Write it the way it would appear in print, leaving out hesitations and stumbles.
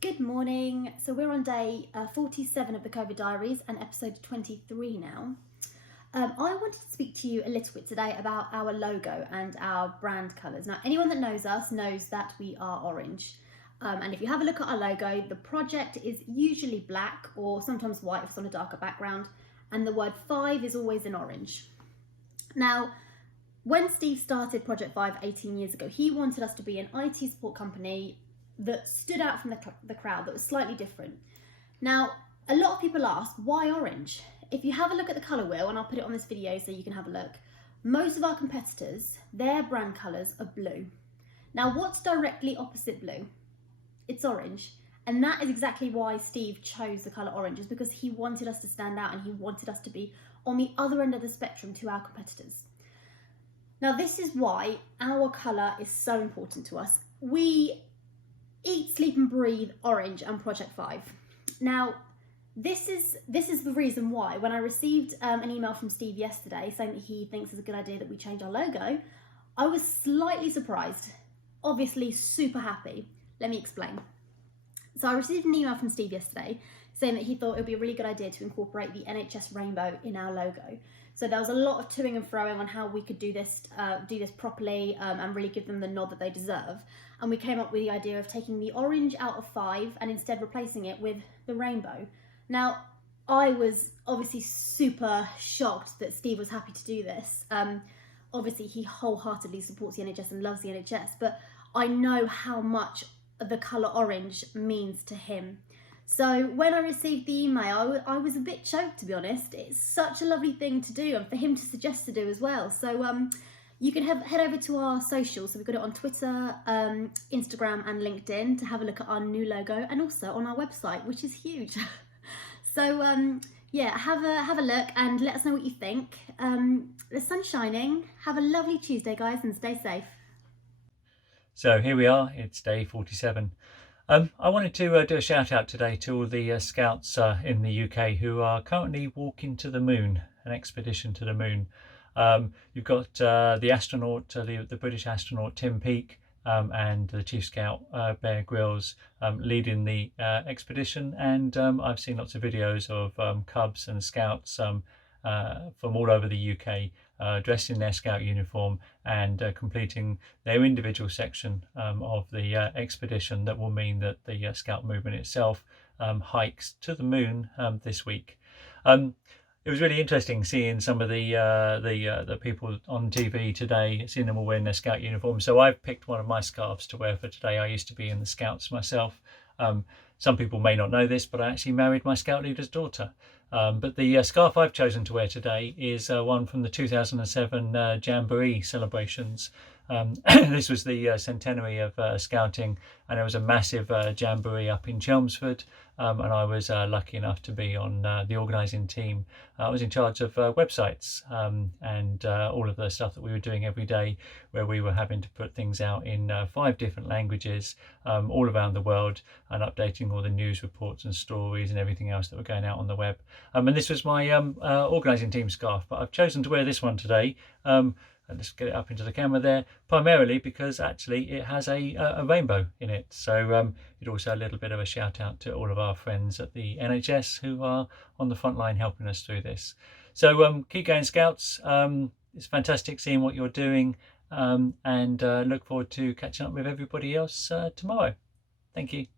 Good morning. So we're on day 47 of the Covid Diaries and episode 23 now. I wanted to speak to you a little bit today about our logo and our brand colours. Now, anyone that knows us knows that we are orange. And if you have a look at our logo, the project is usually black or sometimes white if it's on a darker background. And the word 5 is always in orange. Now, when Steve started Project 5 18 years ago, he wanted us to be an IT support company that stood out from the crowd, that was slightly different. Now, a lot of people ask, why orange? If you have a look at the colour wheel, and I'll put it on this video so you can have a look, most of our competitors, their brand colours are blue. Now, what's directly opposite blue? It's orange. And that is exactly why Steve chose the colour orange, is because he wanted us to stand out and he wanted us to be on the other end of the spectrum to our competitors. Now, this is why our colour is so important to us. We eat, sleep and breathe orange and Project 5. Now, this is the reason why when I received an email from Steve yesterday saying that he thinks it's a good idea that we change our logo, I was slightly surprised, obviously super happy. Let me explain. So I received an email from Steve yesterday saying that he thought it would be a really good idea to incorporate the NHS rainbow in our logo. So there was a lot of toing and froing on how we could do this properly and really give them the nod that they deserve. And we came up with the idea of taking the orange out of 5 and instead replacing it with the rainbow. Now, I was obviously super shocked that Steve was happy to do this. Obviously, he wholeheartedly supports the NHS and loves the NHS, but I know how much the colour orange means to him. So when I received the email, I was a bit choked, to be honest. It's such a lovely thing to do and for him to suggest to do as well. So you can head over to our socials. So we've got it on Twitter, Instagram and LinkedIn to have a look at our new logo, and also on our website, which is huge. So yeah, have a look and let us know what you think. The sun's shining. Have a lovely Tuesday, guys, and stay safe. So here we are, it's day 47. I wanted to do a shout out today to all the scouts in the UK who are currently walking to the moon, an expedition to the moon. You've got the astronaut, the British astronaut Tim Peake, and the Chief Scout Bear Grylls leading the expedition, and I've seen lots of videos of cubs and scouts from all over the UK dressed in their scout uniform and completing their individual section of the expedition that will mean that the scout movement itself hikes to the moon this week. It was really interesting seeing some of the people on TV today, seeing them all wearing their scout uniform. So I've picked one of my scarves to wear for today. I used to be in the Scouts myself. Some people may not know this, but I actually married my Scout leader's daughter. But the scarf I've chosen to wear today is one from the 2007 Jamboree celebrations. This was the centenary of Scouting, and there was a massive Jamboree up in Chelmsford, and I was lucky enough to be on the organising team. I was in charge of websites and all of the stuff that we were doing every day, where we were having to put things out in 5 different languages all around the world, and updating all the news reports and stories and everything else that were going out on the web. And this was my organising team scarf, but I've chosen to wear this one today. And let's get it up into the camera there, primarily because actually it has a rainbow in it. So it's also a little bit of a shout out to all of our friends at the NHS who are on the front line helping us through this. So keep going, Scouts. It's fantastic seeing what you're doing, and look forward to catching up with everybody else tomorrow. Thank you.